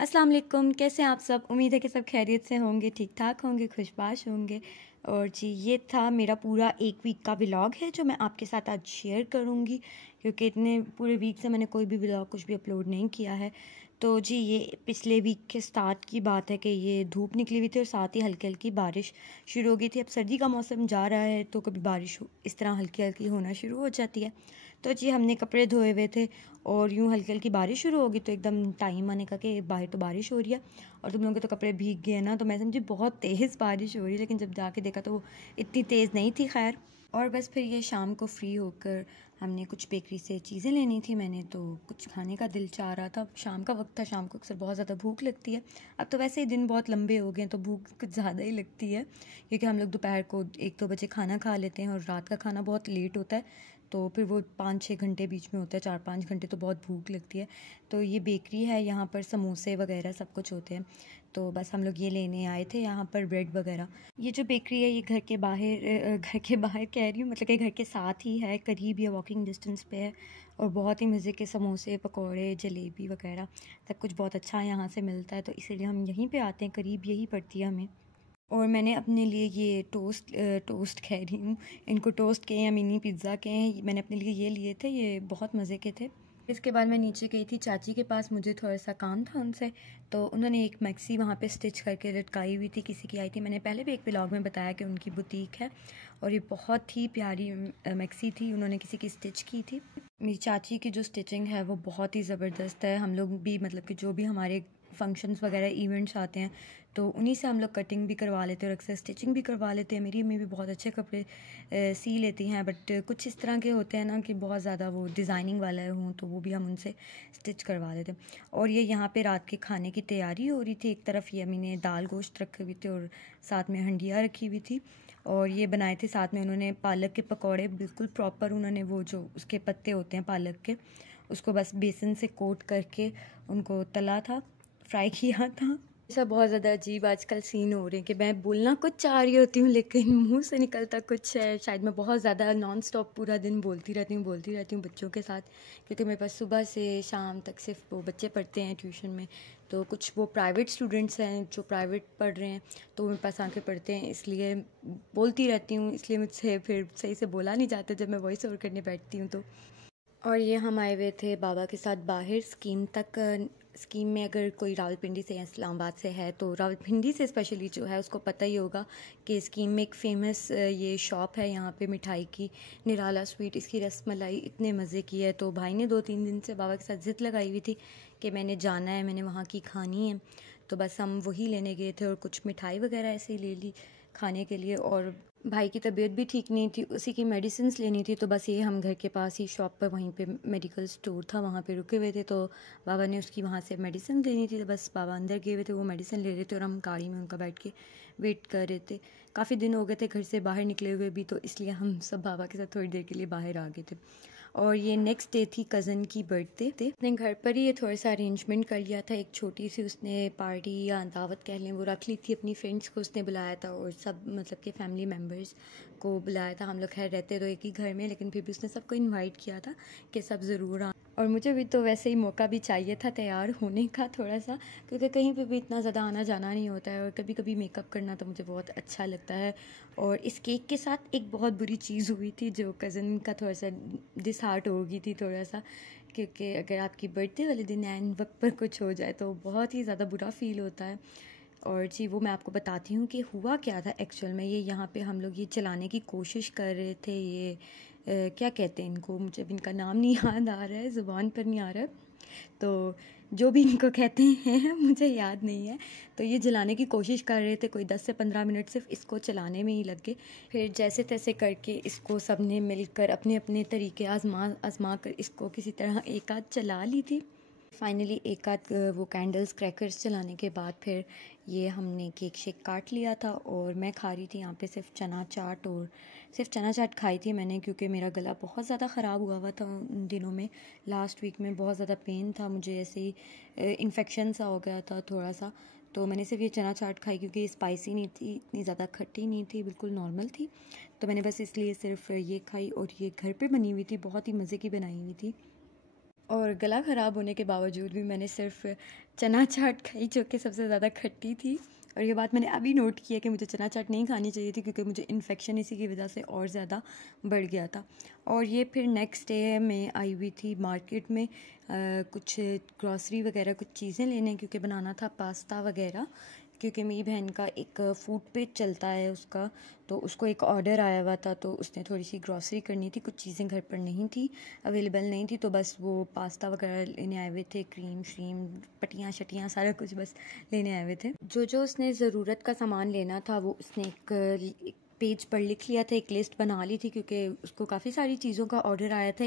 अस्सलाम वालेकुम, कैसे हैं आप सब। उम्मीद है कि सब खैरियत से होंगे, ठीक ठाक होंगे, खुशबाश होंगे। और जी ये था मेरा पूरा एक वीक का व्लॉग है जो मैं आपके साथ आज शेयर करूँगी, क्योंकि इतने पूरे वीक से मैंने कोई भी व्लॉग कुछ भी अपलोड नहीं किया है। तो जी ये पिछले वीक के स्टार्ट की बात है कि ये धूप निकली हुई थी और साथ ही हल्की हल्की बारिश शुरू हो गई थी। अब सर्दी का मौसम जा रहा है तो कभी बारिश इस तरह हल्की हल्की होना शुरू हो जाती है। तो जी हमने कपड़े धोए हुए थे और यूँ हल्की हल्की बारिश शुरू होगी तो एकदम टाइम आने का कि बाहर तो बारिश हो रही है और तुम लोगों के तो कपड़े भीग गए ना। तो मैं समझी बहुत तेज़ बारिश हो रही है, लेकिन जब जाके देखा तो वो इतनी तेज़ नहीं थी। खैर, और बस फिर ये शाम को फ्री होकर हमने कुछ बेकरी से चीज़ें लेनी थी। मैंने तो कुछ खाने का दिल चाह रहा था, शाम का वक्त था, शाम को अक्सर बहुत ज़्यादा भूख लगती है। अब तो वैसे ही दिन बहुत लंबे हो गए हैं तो भूख कुछ ज़्यादा ही लगती है, क्योंकि हम लोग दोपहर को 1-2 बजे खाना खा लेते हैं और रात का खाना बहुत लेट होता है, तो फिर वो 5-6 घंटे बीच में होता है, 4-5 घंटे, तो बहुत भूख लगती है। तो ये बेकरी है, यहाँ पर समोसे वगैरह सब कुछ होते हैं, तो बस हम लोग ये लेने आए थे यहाँ पर, ब्रेड वगैरह। ये जो बेकरी है ये घर के बाहर कह रही हूँ, मतलब कि घर के साथ ही है, करीब या वॉकिंग डिस्टेंस पे है। और बहुत ही मज़े के समोसे, पकौड़े, जलेबी वगैरह सब कुछ बहुत अच्छा यहाँ से मिलता है, तो इसीलिए हम यहीं पे आते हैं, करीब यही पड़ती है हमें। और मैंने अपने लिए ये टोस्ट कह रही हूँ, इनको टोस्ट के या मिनी पिज़्ज़ा के हैं, मैंने अपने लिए ये लिए थे, ये बहुत मज़े के थे। इसके बाद मैं नीचे गई थी चाची के पास, मुझे थोड़ा सा काम था उनसे, तो उन्होंने एक मैक्सी वहाँ पे स्टिच करके लटकाई हुई थी, किसी की आई थी। मैंने पहले भी एक व्लॉग में बताया कि उनकी बुटीक है और ये बहुत ही प्यारी मैक्सी थी, उन्होंने किसी की स्टिच की थी। मेरी चाची की जो स्टिचिंग है वो बहुत ही ज़बरदस्त है। हम लोग भी मतलब कि जो भी हमारे फंक्शंस वगैरह इवेंट्स आते हैं तो उन्हीं से हम लोग कटिंग भी करवा लेते हैं और अक्सर स्टिचिंग भी करवा लेते हैं। मेरी अम्मी भी बहुत अच्छे कपड़े सी लेती हैं, बट कुछ इस तरह के होते हैं ना कि बहुत ज़्यादा वो डिज़ाइनिंग वाला हों तो वो भी हम उनसे स्टिच करवा लेते हैं। और ये यहाँ पे रात के खाने की तैयारी हो रही थी। एक तरफ ये अम्मी ने दाल गोश्त रखे हुए थे और साथ में हंडिया रखी हुई थी, और ये बनाए थे साथ में उन्होंने पालक के पकौड़े, बिल्कुल प्रॉपर। उन्होंने वो जो उसके पत्ते होते हैं पालक के, उसको बस बेसन से कोट करके उनको तला था, फ्राई किया था। ऐसा बहुत ज़्यादा अजीब आजकल सीन हो रहे हैं कि मैं बोलना कुछ चाह रही होती हूँ लेकिन मुंह से निकलता कुछ है। शायद मैं बहुत ज़्यादा नॉन स्टॉप पूरा दिन बोलती रहती हूँ बच्चों के साथ, क्योंकि मेरे पास सुबह से शाम तक सिर्फ वो बच्चे पढ़ते हैं ट्यूशन में। तो कुछ वो प्राइवेट स्टूडेंट्स हैं जो प्राइवेट पढ़ रहे हैं, तो मेरे पास आके पढ़ते हैं, इसलिए बोलती रहती हूँ, इसलिए मुझसे फिर सही से बोला नहीं जाता जब मैं वॉइस ओवर करने बैठती हूँ तो। और ये हम आए हुए थे बाबा के साथ बाहर स्कीम तक। स्कीम में अगर कोई रावलपिंडी से या इस्लामाबाद से है तो रावलपिंडी से स्पेशली जो है उसको पता ही होगा कि स्कीम में एक फ़ेमस ये शॉप है यहाँ पे मिठाई की, निराला स्वीट। इसकी रसमलाई इतने मज़े की है, तो भाई ने 2-3 दिन से बाबा के साथ ज़िद लगाई हुई थी कि मैंने जाना है, मैंने वहाँ की खानी है। तो बस हम वही लेने गए थे और कुछ मिठाई वगैरह ऐसे ही ले ली खाने के लिए। और भाई की तबीयत भी ठीक नहीं थी, उसी की मेडिसिन्स लेनी थी, तो बस ये हम घर के पास ही शॉप पर, वहीं पे मेडिकल स्टोर था, वहाँ पे रुके हुए थे, तो बाबा ने उसकी वहाँ से मेडिसिन लेनी थी, तो बस बाबा अंदर गए हुए थे, वो मेडिसिन ले रहे थे और हम गाड़ी में उनका बैठ के वेट कर रहे थे। काफ़ी दिन हो गए थे घर से बाहर निकले हुए भी, तो इसलिए हम सब बाबा के साथ थोड़ी देर के लिए बाहर आ गए थे। और ये नेक्स्ट डे थी कज़न की बर्थडे। अपने घर पर ही ये थोड़ा सा अरेंजमेंट कर लिया था, एक छोटी सी उसने पार्टी या दावत कह लें वो रख ली थी, अपनी फ्रेंड्स को उसने बुलाया था और सब मतलब कि फैमिली मेम्बर्स को बुलाया था। हम लोग खैर रहते तो एक ही घर में, लेकिन फिर भी उसने सबको इनवाइट किया था कि सब ज़रूर आ। और मुझे भी तो वैसे ही मौका भी चाहिए था तैयार होने का थोड़ा सा, क्योंकि कहीं पे भी इतना ज़्यादा आना जाना नहीं होता है और कभी कभी मेकअप करना तो मुझे बहुत अच्छा लगता है। और इस केक के साथ एक बहुत बुरी चीज़ हुई थी जो कज़न का थोड़ा सा डिसहार्ट हो गई थी थोड़ा सा, क्योंकि अगर आपकी बर्थडे वाले दिन एंड वक्त पर कुछ हो जाए तो बहुत ही ज़्यादा बुरा फील होता है। और जी वो मैं आपको बताती हूँ कि हुआ क्या था एक्चुअल में। ये यहाँ पे हम लोग ये चलाने की कोशिश कर रहे थे, ये क्या कहते हैं इनको, मुझे अब इनका नाम नहीं याद आ रहा है, ज़ुबान पर नहीं आ रहा है, तो जो भी इनको कहते हैं मुझे याद नहीं है। तो ये जलाने की कोशिश कर रहे थे, कोई 10 से 15 मिनट सिर्फ इसको चलाने में ही लग गए। फिर जैसे तैसे करके इसको सब ने मिलकर अपने अपने तरीके आजमा कर इसको किसी तरह एक आध चला ली थी। फाइनली एक आध वो कैंडल्स क्रैकर्स चलाने के बाद फिर ये हमने केक शेक काट लिया था और मैं खा रही थी यहाँ पे सिर्फ चना चाट। और सिर्फ चना चाट खाई थी मैंने क्योंकि मेरा गला बहुत ज़्यादा ख़राब हुआ था उन दिनों में। लास्ट वीक में बहुत ज़्यादा पेन था मुझे, ऐसे ही इन्फेक्शन सा हो गया था थोड़ा सा, तो मैंने सिर्फ ये चना चाट खाई क्योंकि स्पाइसी नहीं थी, इतनी ज़्यादा खट्टी नहीं थी, बिल्कुल नॉर्मल थी, तो मैंने बस इसलिए सिर्फ ये खाई। और ये घर पे बनी हुई थी, बहुत ही मज़े की बनाई हुई थी। और गला ख़राब होने के बावजूद भी मैंने सिर्फ चना चाट खाई जो कि सबसे ज़्यादा खट्टी थी। और ये बात मैंने अभी नोट किया कि मुझे चना चाट नहीं खानी चाहिए थी क्योंकि मुझे इन्फेक्शन इसी की वजह से और ज़्यादा बढ़ गया था। और ये फिर नेक्स्ट डे मैं आई हुई थी मार्केट में कुछ ग्रॉसरी वगैरह कुछ चीज़ें लेने, क्योंकि बनाना था पास्ता वगैरह, क्योंकि मेरी बहन का एक फूड पेज चलता है उसका, तो उसको एक ऑर्डर आया हुआ था, तो उसने थोड़ी सी ग्रॉसरी करनी थी, कुछ चीज़ें घर पर नहीं थी, अवेलेबल नहीं थी, तो बस वो पास्ता वगैरह लेने आए हुए थे, क्रीम श्रीम पट्टियाँ शटियाँ सारा कुछ बस लेने आए हुए थे। जो जो उसने ज़रूरत का सामान लेना था वो उसने एक पेज पर लिख लिया था, एक लिस्ट बना ली थी, क्योंकि उसको काफ़ी सारी चीज़ों का ऑर्डर आया था।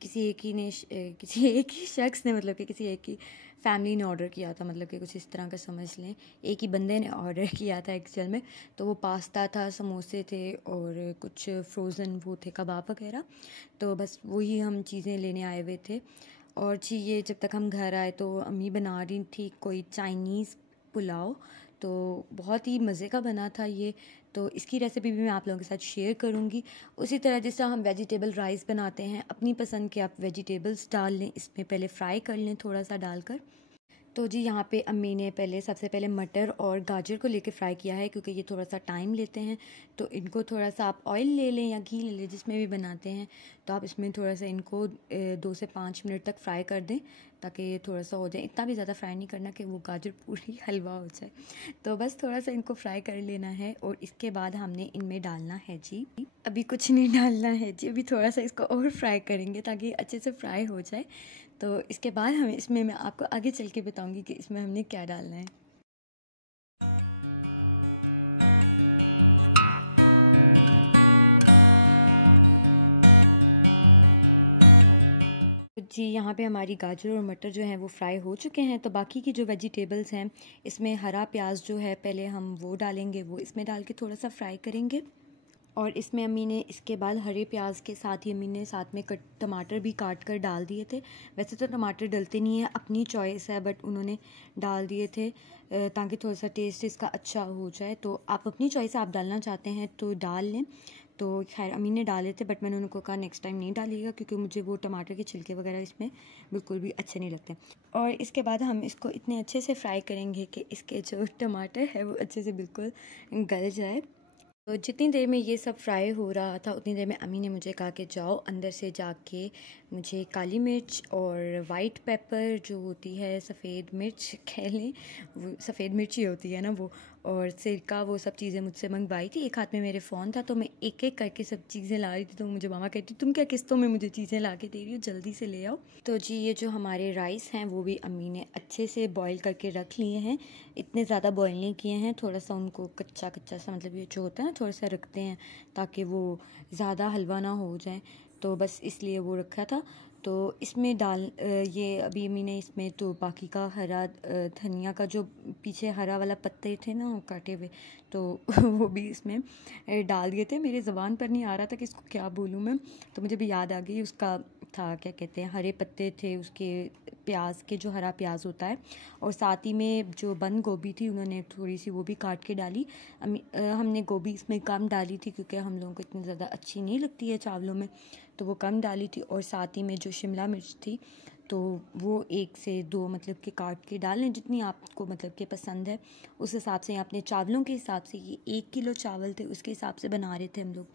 किसी एक ही शख्स ने, मतलब कि किसी एक ही फैमिली ने ऑर्डर किया था, मतलब कि कुछ इस तरह का समझ लें, एक ही बंदे ने ऑर्डर किया था एक्चुअल में। तो वो पास्ता था, समोसे थे और कुछ फ्रोज़न वो थे कबाब वगैरह, तो बस वही हम चीज़ें लेने आए हुए थे। और जी ये जब तक हम घर आए तो अम्मी बना रही थी कोई चाइनीज़ पुलाव, तो बहुत ही मज़े का बना था ये। तो इसकी रेसिपी भी मैं आप लोगों के साथ शेयर करूँगी। उसी तरह जिस तरह हम वेजिटेबल राइस बनाते हैं, अपनी पसंद के आप वेजिटेबल्स डाल लें, इसमें पहले फ्राई कर लें थोड़ा सा डालकर। तो जी यहाँ पे अम्मी ने सबसे पहले मटर और गाजर को लेके फ्राई किया है, क्योंकि ये थोड़ा सा टाइम लेते हैं। तो इनको थोड़ा सा आप ऑयल ले लें या घी ले लें, जिसमें भी बनाते हैं, तो आप इसमें थोड़ा सा इनको 2 से 5 मिनट तक फ्राई कर दें, ताकि ये थोड़ा सा हो जाए। इतना भी ज़्यादा फ्राई नहीं करना कि वो गाजर पूरी हलवा हो जाए, तो बस थोड़ा सा इनको फ्राई कर लेना है। और इसके बाद हमने इनमें डालना है जी, अभी कुछ नहीं डालना है जी, अभी थोड़ा सा इसको और फ्राई करेंगे ताकि अच्छे से फ्राई हो जाए। तो इसके बाद हमें इसमें मैं आपको आगे चल के बताऊंगी कि इसमें हमने क्या डालना है। तो जी यहाँ पे हमारी गाजर और मटर जो हैं वो फ्राई हो चुके हैं। तो बाकी की जो वेजिटेबल्स हैं, इसमें हरा प्याज जो है पहले हम वो डालेंगे, वो इसमें डाल के थोड़ा सा फ्राई करेंगे। और इसमें अम्मी ने इसके बाद हरे प्याज के साथ ही अम्मी ने साथ में टमाटर भी काट कर डाल दिए थे। वैसे तो टमाटर डलते नहीं है, अपनी चॉइस है, बट उन्होंने डाल दिए थे ताकि थोड़ा सा टेस्ट इसका अच्छा हो जाए। तो आप अपनी चॉइस आप डालना चाहते हैं तो डाल लें। तो खैर अम्मी ने डाले थे, बट मैंने उनको कहा नेक्स्ट टाइम नहीं डालिएगा, क्योंकि मुझे वो टमाटर के छिलके वगैरह इसमें बिल्कुल भी अच्छे नहीं लगते। और इसके बाद हम इसको इतने अच्छे से फ्राई करेंगे कि इसके जो टमाटर है वो अच्छे से बिल्कुल गल जाए। तो जितनी देर में ये सब फ्राई हो रहा था, उतनी देर में अम्मी ने मुझे कहा कि जाओ अंदर से जाके मुझे काली मिर्च और वाइट पेपर जो होती है, सफ़ेद मिर्च कह लें, वो सफ़ेद मिर्च ही होती है ना वो, और सिरका, वो सब चीज़ें मुझसे मंगवाई थी। एक हाथ में मेरे फ़ोन था, तो मैं एक एक करके सब चीज़ें ला रही थी। तो मुझे मामा कहती तुम क्या किस्तों में मुझे चीज़ें ला के दे रही हो, जल्दी से ले आओ। तो जी ये जो हमारे राइस हैं वो भी अम्मी ने अच्छे से बॉईल करके रख लिए हैं। इतने ज़्यादा बॉईल नहीं किए हैं, थोड़ा सा उनको कच्चा कच्चा सा, मतलब ये जो होता है ना, थोड़ा सा रखते हैं ताकि वो ज़्यादा हलवा ना हो जाए, तो बस इसलिए वो रखा था। तो इसमें ये अभी अम्मी ने इसमें तो बाकी का हरा धनिया का जो पीछे हरा वाला पत्ते थे ना काटे हुए, तो वो भी इसमें डाल दिए थे। मेरे ज़बान पर नहीं आ रहा था कि इसको क्या बोलूँ मैं, तो मुझे भी याद आ गई, उसका था क्या कहते हैं, हरे पत्ते थे उसके, प्याज के, जो हरा प्याज होता है। और साथ ही में जो बंद गोभी थी उन्होंने थोड़ी सी वो भी काट के डाली। हमने गोभी इसमें कम डाली थी क्योंकि हम लोगों को इतनी ज़्यादा अच्छी नहीं लगती है चावलों में, तो वो कम डाली थी। और साथ ही में जो शिमला मिर्च थी, तो वो 1 से 2 मतलब के काट के डालें, जितनी आपको मतलब के पसंद है उस हिसाब से। अपने चावलों के हिसाब से, ये 1 किलो चावल थे उसके हिसाब से बना रहे थे हम लोग,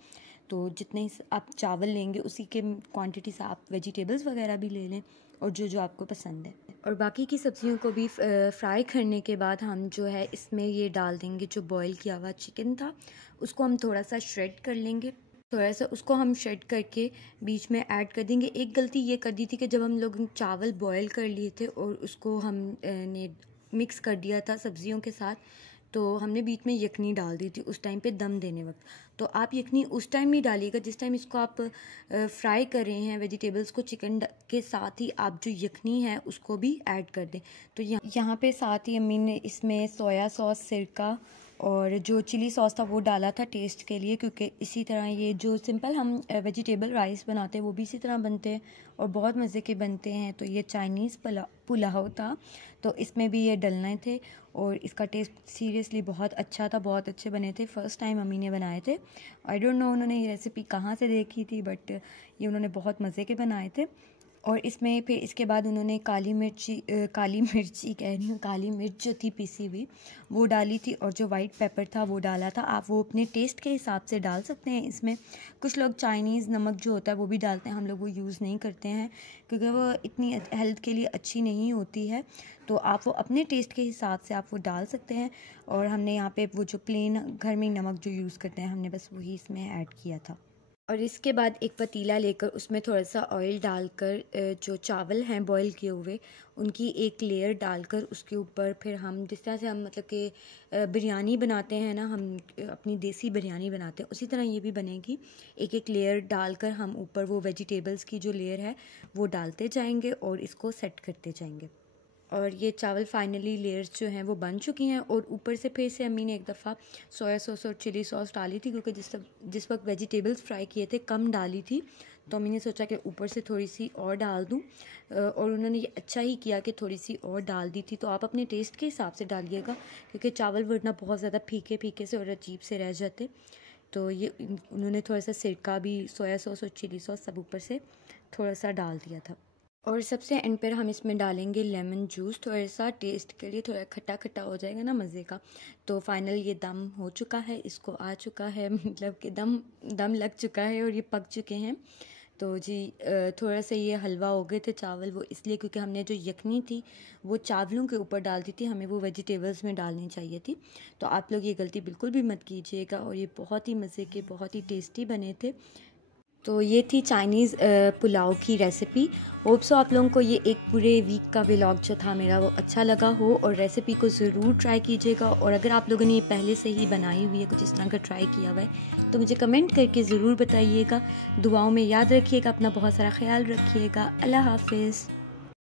तो जितने आप चावल लेंगे उसी के क्वांटिटी से आप वेजिटेबल्स वगैरह भी ले लें, और जो जो आपको पसंद है। और बाकी की सब्जियों को भी फ्राई करने के बाद हम जो है इसमें ये डाल देंगे, जो बॉईल किया हुआ चिकन था उसको हम थोड़ा सा श्रेड कर लेंगे, थोड़ा सा उसको हम श्रेड करके बीच में ऐड कर देंगे। एक गलती ये कर दी थी कि जब हम लोग चावल बॉईल कर लिए थे और उसको हम ने मिक्स कर दिया था सब्जियों के साथ, तो हमने बीच में यखनी डाल दी थी उस टाइम पे दम देने वक्त। तो आप यखनी उस टाइम नहीं डालिएगा जिस टाइम इसको आप फ्राई कर रहे हैं वेजिटेबल्स को, चिकन के साथ ही आप जो यखनी है उसको भी ऐड कर दें। तो यहाँ पे साथ ही अम्मी ने इसमें सोया सॉस, सिरका और जो चिली सॉस था वो डाला था टेस्ट के लिए, क्योंकि इसी तरह ये जो सिंपल हम वेजिटेबल राइस बनाते हैं वो भी इसी तरह बनते हैं और बहुत मज़े के बनते हैं। तो ये चाइनीज़ पुलाव था, तो इसमें भी ये डलने थे और इसका टेस्ट सीरियसली बहुत अच्छा था, बहुत अच्छे बने थे। फ़र्स्ट टाइम अम्मी ने बनाए थे, आई डोंट नो उन्होंने ये रेसिपी कहाँ से देखी थी, बट ये उन्होंने बहुत मज़े के बनाए थे। और इसमें फिर इसके बाद उन्होंने काली मिर्ची कह रही हूँ, काली मिर्च जो थी पिसी हुई वो डाली थी, और जो वाइट पेपर था वो डाला था। आप वो अपने टेस्ट के हिसाब से डाल सकते हैं। इसमें कुछ लोग चाइनीज़ नमक जो होता है वो भी डालते हैं, हम लोग वो यूज़ नहीं करते हैं क्योंकि वो इतनी हेल्थ के लिए अच्छी नहीं होती है। तो आप वो अपने टेस्ट के हिसाब से आप वो डाल सकते हैं। और हमने यहाँ पे वो जो प्लेन घर में नमक जो यूज़ करते हैं हमने बस वही इसमें ऐड किया था। और इसके बाद एक पतीला लेकर उसमें थोड़ा सा ऑयल डालकर जो चावल हैं बॉईल किए हुए उनकी एक लेयर डालकर उसके ऊपर फिर हम जिस तरह से हम मतलब कि बिरयानी बनाते हैं ना, हम अपनी देसी बिरयानी बनाते हैं उसी तरह ये भी बनेगी। एक एक लेयर डालकर हम ऊपर वो वेजिटेबल्स की जो लेयर है वो डालते जाएंगे और इसको सेट करते जाएंगे। और ये चावल फाइनली लेयर्स जो हैं वो बन चुकी हैं। और ऊपर से फिर से अम्मी ने एक दफ़ा सोया सॉस और चिली सॉस डाली थी क्योंकि जिस वक्त वेजिटेबल्स फ्राई किए थे कम डाली थी, तो अम्मी ने सोचा कि ऊपर से थोड़ी सी और डाल दूं। और उन्होंने ये अच्छा ही किया कि थोड़ी सी और डाल दी थी। तो आप अपने टेस्ट के हिसाब से डालिएगा क्योंकि चावल वरना बहुत ज़्यादा फीके फीके से और अजीब से रह जाते। तो ये उन्होंने थोड़ा सा सिरका भी, सोया सॉस और चिली सॉस सब ऊपर से थोड़ा सा डाल दिया था। और सबसे एंड पर हम इसमें डालेंगे लेमन जूस, थोड़ा सा टेस्ट के लिए, थोड़ा खट्टा खट्टा हो जाएगा ना मज़े का। तो फाइनल ये दम हो चुका है, इसको आ चुका है, मतलब कि दम लग चुका है और ये पक चुके हैं। तो जी थोड़ा सा ये हलवा हो गए थे चावल, वो इसलिए क्योंकि हमने जो यखनी थी वो चावलों के ऊपर डाल दी थी, हमें वो वेजिटेबल्स में डालनी चाहिए थी। तो आप लोग ये गलती बिल्कुल भी मत कीजिएगा। और ये बहुत ही मज़े के, बहुत ही टेस्टी बने थे। तो ये थी चाइनीज़ पुलाव की रेसिपी। होप सो आप लोगों को ये एक पूरे वीक का व्लॉग जो था मेरा वो अच्छा लगा हो, और रेसिपी को ज़रूर ट्राई कीजिएगा। और अगर आप लोगों ने ये पहले से ही बनाई हुई है, कुछ इस तरह का ट्राई किया हुआ है, तो मुझे कमेंट करके ज़रूर बताइएगा। दुआओं में याद रखिएगा, अपना बहुत सारा ख्याल रखिएगा। अल्लाह हाफिज़।